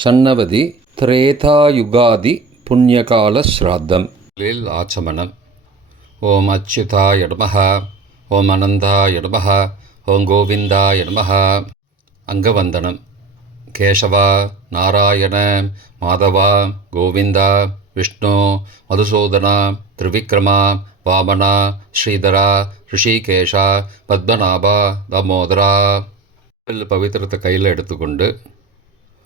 ஷண்ணவதி திரேதாயுகாதி புண்ணியகால ஸ்ராத்தம். ஆச்சமனம் ஓம் அச்சுதா நமः ஓம் அனந்தா நமः ஓம் கோவிந்தா நமः அங்கவந்தனம். கேசவா நாராயண மாதவா கோவிந்தா விஷ்ணு மதுசூதனா திரிவிக்ரமா வாமனா ஸ்ரீதரா ரிஷிகேஷா பத்மநாபா தாமோதரா. பவித்திரத்தை கையில் எடுத்துக்கொண்டு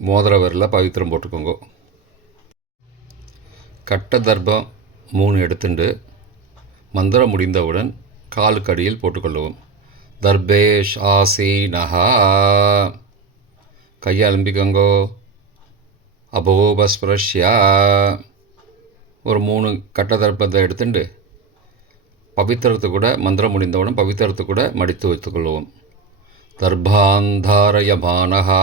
மோதிர விரலில் பவித்திரம் போட்டுக்கோங்க. கட்ட தர்ப்பம் மூணு எடுத்துண்டு மந்திரம் முடிந்தவுடன் காலுக்கு அடியில் போட்டுக்கொள்ளவும். தர்பேஷ் ஆசீனஹா. கையை அலம்பிக்கோங்கோ. அபோபஸ்பிரஷ்யா. ஒரு மூணு கட்ட தர்ப்பத்தை எடுத்துண்டு பவித்திரத்தை கூட மந்திரம் முடிந்தவுடன் பவித்திரத்தை கூட மடித்து வைத்துக்கொள்வோம் தர்பாந்தாரயமானஹா.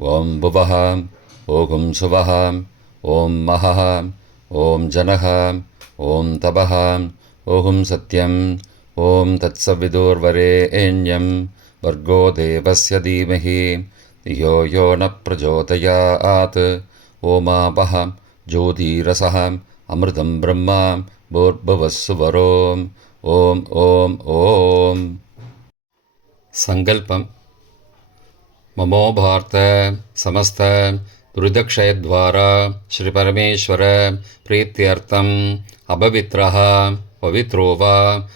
ॐ भुवः ॐ सुवः ॐ महः ॐ जनः ॐ तपः ॐ सत्यम् ॐ तत्सविदुर्वरेण्यं वर्गो देवस्य धीमहि धियो यो न प्रचोदयात्। ओमापः ज्योतिरसः अमृतं ब्रह्मा भूर्भुवः सुवरोम् ॐ ॐ ॐ। सङ्कल्पम् ममो भारत समस्त रुदक्षयद्वारा श्रीपरमेश्वर प्रीत्यर्थम् अभवित्रः पवित्रो वा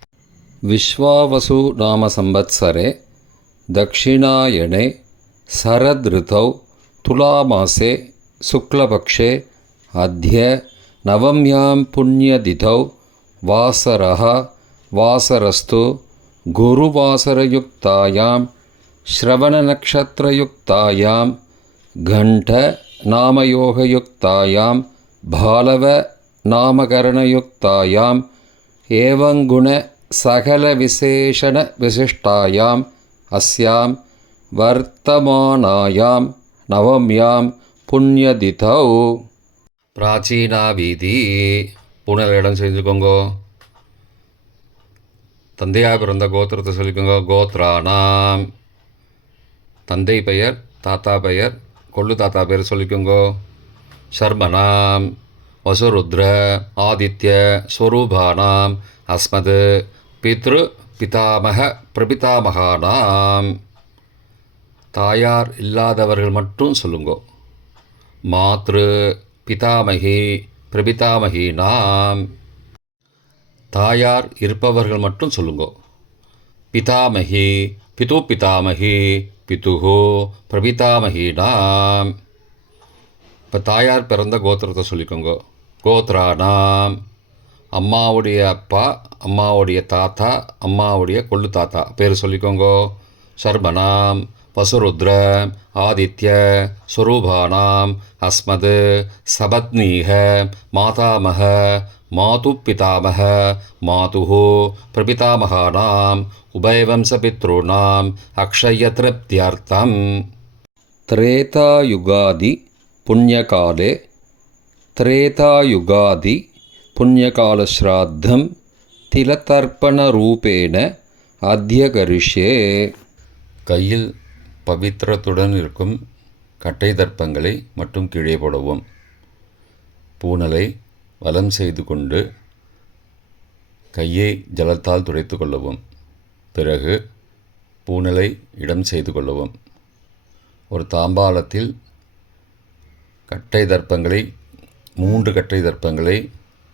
विश्वावसु नाम संवत्सरे दक्षिणायणे शरदृतौ तुलामासे शुक्लपक्षे अद्य नवम्यां पुण्यतिथौ वासरः वासरस्तु गुरुवासरयुक्तायां श्रवणनक्षत्रयुक्तायां घण्टनामयोगयुक्तायां भालवनामकरणयुक्तायाम् एवङ्गुणसकलविशेषणविशिष्टायाम् अस्यां वर्तमानायां நவம்யாம் புண்ணியதிதௌ பிராச்சீனா வீதி பூனல் இடம் செஞ்சுக்கோங்கோ தந்தையாக பிறந்த கோத்திரத்தை சொல்லிக்கோங்க கோத்ரானாம் தந்தை பெயர் தாத்தா பெயர் கொள்ளு தாத்தா பெயர் சொல்லிக்கோங்கோ शर्मणां वसुरुद्र आदित्य स्वरूपाणाम् अस्मद् பித்ரு பிதாமக பிரபிதாமகானாம். தாயார் இல்லாதவர்கள் மட்டும் சொல்லுங்கோ. மாத்ரு பிதாமகி பிரபிதாமகி நாம் தாயார் இருப்பவர்கள் மட்டும் சொல்லுங்கோ. பிதாமகி பிது பிதாமகி பிதுகு பிரபிதாமகி நாம் இப்போ தாயார் பிறந்த கோத்திரத்தை சொல்லிக்கோங்கோ. கோத்ரா நாம் அம்மாவுடைய அப்பா அம்மாவுடைய தாத்தா அம்மாவுடைய கொள்ளு தாத்தா பேர் சொல்லிக்கோங்க சர்மனாம் வசுருத்ர ஆதித்ய ஸ்வரூபானாம் அஸ்மது சபத்னீக மாதாமக மாது பிதாமக மாதுः பிரபிதாமகானாம் உபயவம்சபித்ॄணாம் அக்ஷயத்ருப்தியர்த்தம் त्रेतायुगादि पुण्यकाले त्रेतायुगादि पुण्यकालश्राद्धं तिलतर्पणरूपेण अद्य करिष्ये கையில் பவித்திரத்துடன் இருக்கும் கட்டை தர்ப்பங்களை மட்டும் கீழே போடவும் பூனலை வலம் செய்து கொண்டு கையை ஜலத்தால் துடைத்து கொள்ளவும் பிறகு பூனலை இடம் செய்து கொள்ளவும் ஒரு தாம்பாளத்தில் கட்டை தர்ப்பங்களை மூன்று கட்டை தர்ப்பங்களை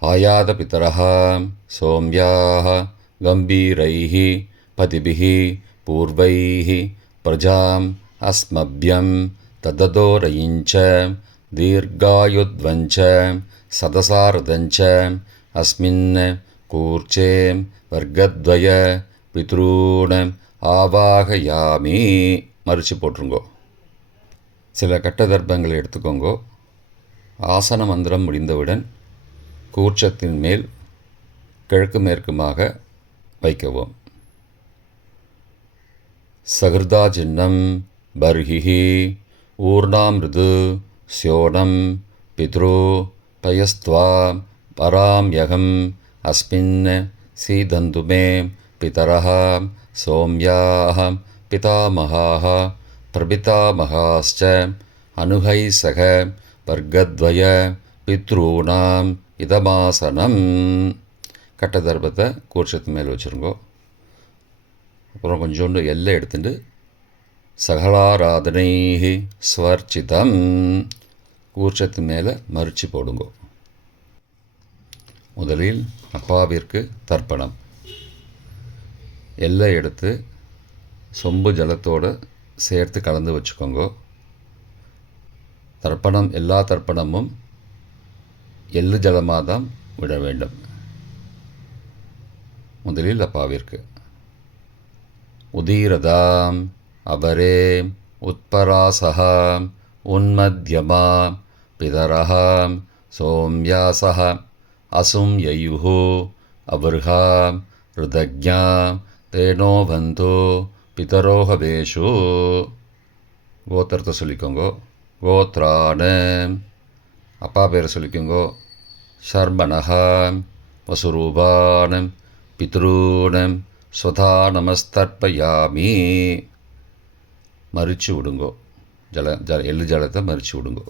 ஆயாத பித்தரः சோம்யாः கம்பீரைः பதிபிः பூர்வைः பிரஜாம் அஸ்மபியம் தததோரயிஞ்ச தீர்காயுத்வஞ்ச சதசாரதஞ்ச அஸ்மின் கூர்ச்சே வர்க்கத்வய பித்ரூண ஆவாகயாமி. மறித்து போட்டுருங்கோ சில கட்ட தர்ப்பங்களை எடுத்துக்கோங்கோ. ஆசன மந்திரம் முடிந்தவுடன் கூர்ச்சத்தின் மேல் கிழக்கு மேற்குமாக வைக்கவும். சகிருதா சின்னம் பர்ஹிஹி ஊர்ணாமிருது சியோனம் பித்ரோ பயஸ்துவா பராம்யகம் அஸ்மின் சீதந்துமே பிதரः சோம்யாः பிதாமகாः பிரபிதாமகாश्च அனுகை சக வர்க்கத்வய பித்ரூணாம் இதமாசனம். கட்ட தர்பத்தை கூர்ச்சத்து மேலே வச்சுருங்கோ. அப்புறம் கொஞ்சோண்டு எல்லை எடுத்துட்டு சகலாராதனை ஸ்வர்ச்சிதம். கூர்ச்சத்து மேலே மறிச்சு போடுங்கோ. முதலில் அப்பாவிற்கு தர்ப்பணம். எல்லை எடுத்து சொம்பு ஜலத்தோடு சேர்த்து கலந்து வச்சுக்கோங்க. தர்ப்பணம் எல்லா தர்ப்பணமும் எள்ளு ஜலமாக தான் விட வேண்டும் முதலில் அப்பாவிற்கு உதீரதாம் அவரே உத்பராசா உன்மத்யமா பிதரः சோம்யாசக அசும் யயுஹு அவர்ஹா ருதஜ்ஞா தேனோ பந்தோ பிதரோகவேஷு கோத்திரத்தை சொல்லிக்கோங்கோ. கோத்ரான அப்பா பேரை சொல்லிக்கோங்கோ. ஷர்மனஹா வசுரூபானம் பித்ரூனம் சுதா நமஸ்தர்ப்பயாமி மறித்து விடுங்கோ. ஜல ஜல எள்ளு ஜலத்தை மறித்து விடுங்கோ.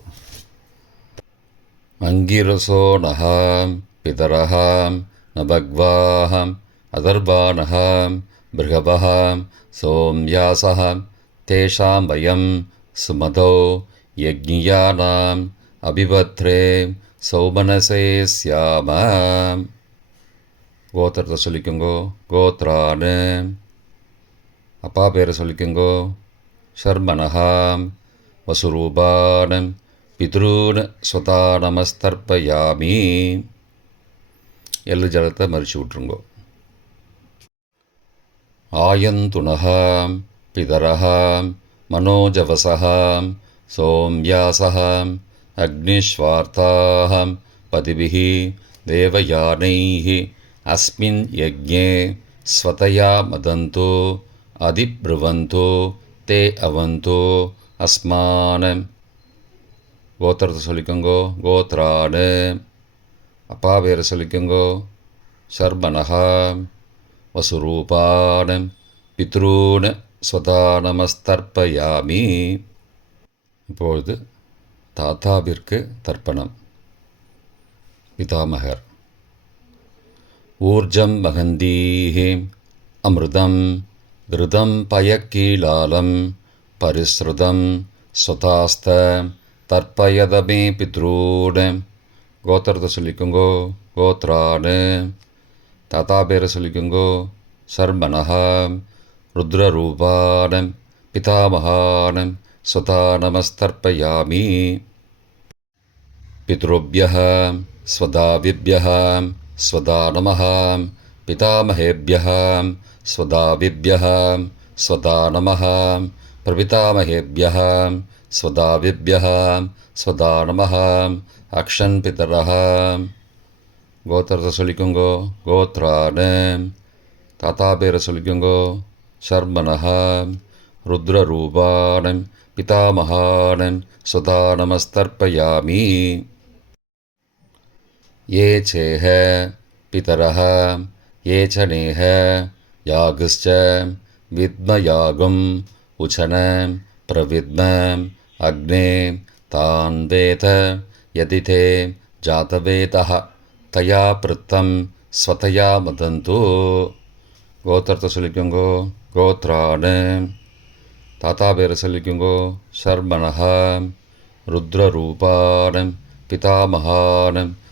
அங்கிரசோ நகாம் பிதரஹாம் நபக்வாஹம் அதர்பானஹாம் பிருகபஹாம் சோம்யாசஹாம் தேஷாம் பயம் சுமதோ யஜ்ஞியானாம் அபிபத்ரே சௌபனசே சியாம கோத்திரத்தை சொல்லிக்கோங்கோ கோத்ரானு அப்பா பேரை சொல்லிக்கோங்கோ ஷர்மனஹா வசுரூபான் பித்ரூன் ஸ்வதா நமஸ்தர்ப்பயாமி எள்ளு ஜலத்தை மறிச்சு விட்ருங்கோ ஆயந்துணா பிதரா மனோஜவசா சோம்யாசா अग्निश्वार्ताः पतिभिः देवयानैः अस्मिन् यज्ञे स्वतया मदन्तु அதிப்ருவந்தோ தே அவந்தோ அஸ்மான கோத்திரத்தை சொல்லிக்கோங்கோ கோத்ராடு அப்பா பேரை சொல்லிக்கோங்கோ சர்பனகா வசுரூபான பித்ரூன ஸ்வதா நமஸ்தர்ப்பயாமி இப்பொழுது தாத்தாவிற்கு தர்ப்பணம். பிதாமகர் ஊர்ஜம் மகந்தீஹே அமிர்தம் கிருதம் பயக்கீலாலம் பரிஸ்ருதம் சுதாஸ்த தற்பயதமே பித்ரூட. கோத்திரத்தை சொல்லிக்கோங்கோ கோத்ராடு. தாத்தா பேரை சொல்லிக்கோங்கோ சர்மனஹா ருத்ரரூபாடம் பிதாமகானம் சுதா நமஸ்தர்ப்பயாமி. पितृभ्यः स्वदाविभ्यः स्वदा नमः पितामहेभ्यः स्वदाविभ्यः स्वदा नमः प्रपितामहेभ्यः स्वदाविभ्यः स्वदा नमः अक्षन् पितरः கோத்திரத்தை சொல்லிக்கோங்கோ கோத்ரான தாத்தா பேரை சொல்லிக்கோங்கோ சர்மனஹா ருத்ரரூபானன் பிதாமகானன் சுதா நமஸ்தர்ப்பயாமி ये चेह पितरः ये च नेह यागश्च विद्मयागुम् उचन प्रविद्म अग्ने तान् वेद यदि ते जातवेदः तया पृत्तं स्वतया मदन्तु கோத்திரத்தை சொல்லிக்கோங்கோ கோத்ராடு தாத்தா பேரை சொல்லிக்கோங்கோ சர்மனஹா ருத்ரரூபானம் பிதாமகானம்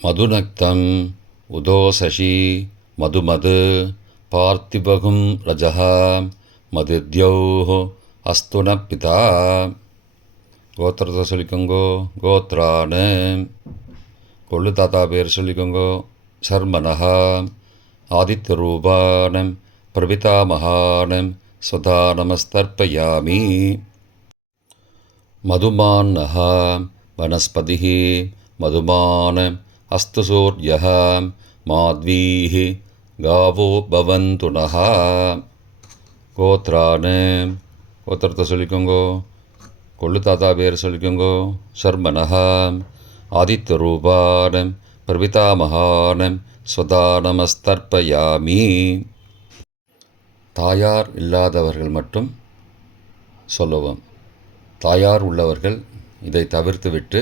மதுநக்தம் உதோசசி மதுமது பார்த்திபகும் ரஜः மதுத்யோः அஸ்து ந பிதா. கோத்திரத்தை சொல்லிக்கோங்கோ கோத்ரான்னு கொள்ளு தாத்தா பேர் சொல்லிக்கோங்கோ சர்மனஹா. ஆதித்யரூபாணம் பிரபிதாமகாணம் சதா நமஸ்தர்ப்பயாமி மதுமான்னஹா வனஸ்பதி மதுமான अस्तु सूर्यः माध्वीः गावो भवन्तु नः கோத்ரான் கோத்திரத்தை சொல்லிக்கோங்கோ கொள்ளு தாத்தா பேர் சொல்லிக்கோங்கோ சர்மனஹா ஆதித்ய ரூபானம் பிரபிதாமகானம் ஸ்வதா நமஸ்தர்ப்பயாமி தாயார் இல்லாதவர்கள் மட்டும் சொல்லவும் தாயார் உள்ளவர்கள் இதை தவிர்த்துவிட்டு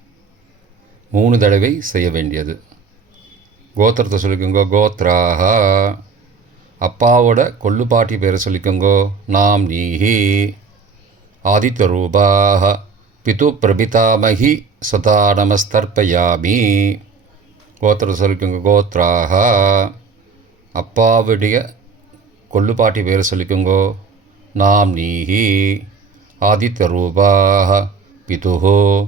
மூணு தடவை செய்ய வேண்டியது. கோத்திரத்தை சொல்லிக்கோங்க கோத்ராஹா. அப்பாவோட கொள்ளு பாட்டி பேரை சொல்லிக்கோங்கோ நாம் நீஹி. ஆதித்த ரூபாக பிது பிரபிதாமகி சதா நமஸ்தர்ப்பயாமி. கோத்திர சொல்லிக்கோங்க கோத்ராக அப்பாவுடைய கொள்ளுப்பாட்டி பேரை சொல்லிக்கோங்கோ நாம் நீஹி. ஆதித்த ரூபாக பிதுஹோ.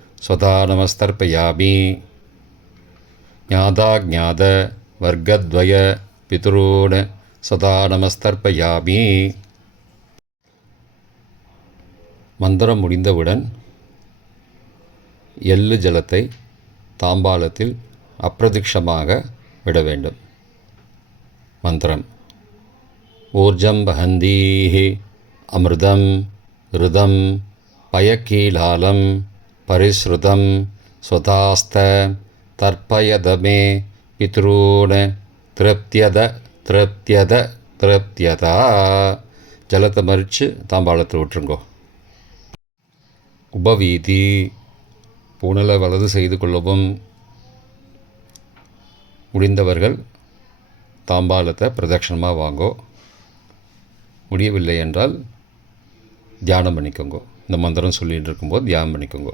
स्वधा नमस्तर्पयामि ज्ञाताज्ञात वर्गद्वय पितॄन् सदा நமஸ்தர்ப்பயாமி மந்திரம் முடிந்தவுடன் எள்ளு ஜலத்தை தாம்பாளத்தில் அப்பிரதிக்ஷமாக விட வேண்டும் மந்திரம் ஊர்ஜம் வஹந்தீஹி அமிர்தம் ருதம் பயக்கீலாலம் பரிஸ்ருதம் சுதாஸ்த தர்ப்பயதமே பித்ரூன் திருப்தியத திருப்தியத திருப்தியதா ஜலத்தை மறித்து தாம்பாளத்தில் விட்டுருங்கோ. உபவீதி புனலை வலது செய்து கொள்ளவும் முடிந்தவர்கள் தாம்பாளத்தை பிரதட்சணமாக வாங்கோ. முடியவில்லை என்றால் தியானம் பண்ணிக்கோங்கோ. இந்த மந்திரம் சொல்லிகிட்டு இருக்கும்போது தியானம் பண்ணிக்கோங்க.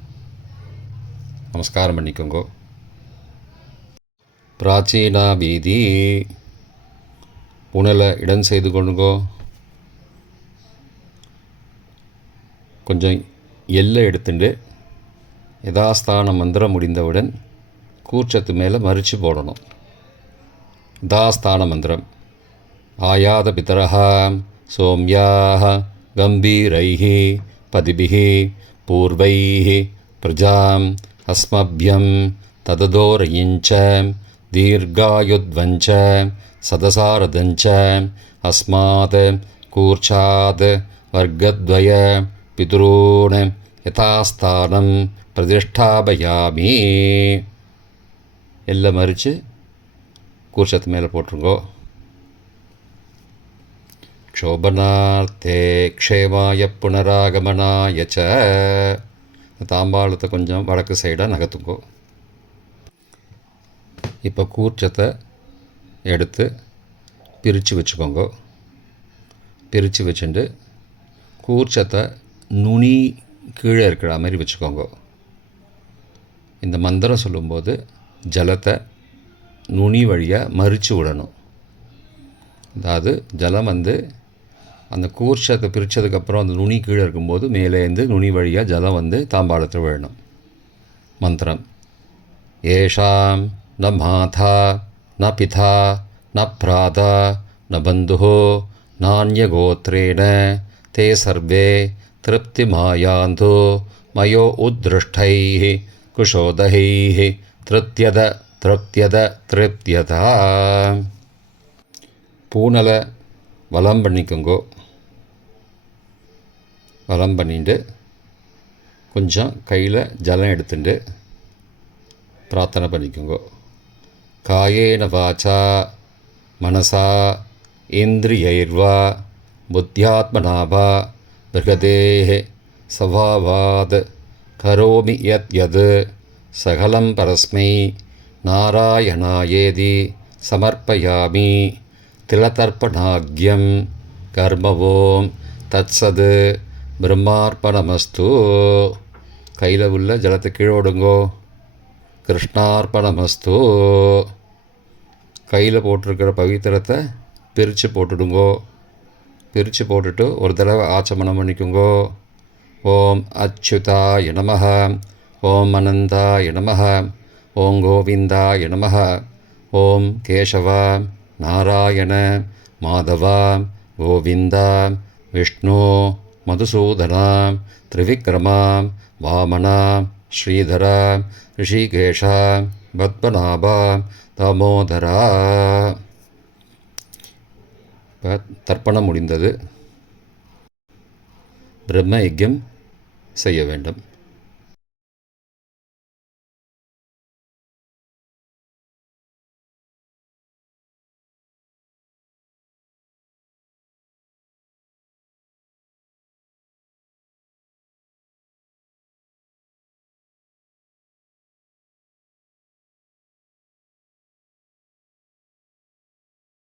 நமஸ்காரம் பண்ணிக்கோங்க. பிராச்சீனா வீதி புனலை இடம் செய்து கொண்டுங்கோ கொஞ்சம் எல்லை எடுத்துட்டு யதாஸ்தான மந்திரம் முடிந்தவுடன் கூர்ச்சத்து மேலே மறித்து போடணும். தாஸ்தான மந்திரம். ஆயாத பிதரா சோம்யாக கம்பீரை பதிபிகி பூர்வை பிரஜாம் अस्मभ्यं तददोरयिञ्च दीर्घायुध्वञ्च सदसारदञ्च अस्मात् कूर्चात् वर्गद्वय पितॄन् यथास्थानं பிரதிஷ்டாபயாமி எல்லாம் மறித்து கூர்ச்சத்து மேலே போட்டுருங்கோ க்ஷோபனார்த்தே க்ஷேமாய புனராகமனாய ச தாம்பாளத்தை கொஞ்சம் வடக்கு சைடாக நகர்த்துங்கோ. இப்போ கூர்ச்சத்தை எடுத்து பிரித்து வச்சுக்கோங்க. பிரித்து வச்சுட்டு கூர்ச்சத்தை நுனி கீழே இருக்கிற மாதிரி வச்சுக்கோங்க. இந்த மந்திரம் சொல்லும்போது ஜலத்தை நுனி வழியாக மறித்து விடணும். அதாவது ஜலம் வந்து அந்த கூர்ச்சத்தை பிரித்ததுக்கப்புறம் அந்த நுனி கீழே இருக்கும்போது மேலேருந்து நுனி வழியாக ஜலம் வந்து தாம்பாளத்தில் விழணும். மந்திரம். ஏஷாம் ந மாதா ந பிதா ந பிராதா ந பந்து நானியகோத்திரேண தே சர்வே திருப்திமாயாந்தோ மயோ உத்ருஷ்டை குஷோதை திருப்தியத திருப்தியத திருப்தியதா. பூனலை வளம் பண்ணிக்கோங்கோ. வரம் பண்ணிட்டு கொஞ்சம் கையில் ஜலம் எடுத்துட்டு பிரார்த்தனை பண்ணிக்கோங்க. காயேன வாச்சா மனசா இந்திரியைர்வா புத்தியாத்மனாவா மிருகதேஹே சவாவாத் கரோமி யத் யது சகலம் பரஸ்மை நாராயணாயேதி சமர்ப்பயாமி திலதர்ப்பணாக்கியம் கர்மவோம் தத்சது பிரம்மார்ப்பணமஸ்து. கையில் உள்ள ஜலத்தை கீழே விடுங்கோ கிருஷ்ணார்ப்பணமஸ்து. கையில் போட்டிருக்கிற பவித்திரத்தை பிரித்து போட்டுடுங்கோ. பிரித்து போட்டுட்டு ஒரு தடவை ஆச்சமனம் பண்ணிக்குங்கோ. ஓம் அச்சுதா நமः ஓம் அனந்தா நமः ஓம் கோவிந்தா நமः ஓம் கேசவா. நாராயண. மாதவா. கோவிந்தா. விஷ்ணு. மதுசூதனா திரிவிக்ரமா வாமனா ஸ்ரீதராம் ரிஷிகேஷாம் பத்மநாபா தாமோதரா இப்போ தர்ப்பணம் முடிந்தது. பிரம்ம யஜ்யம் செய்ய வேண்டும்.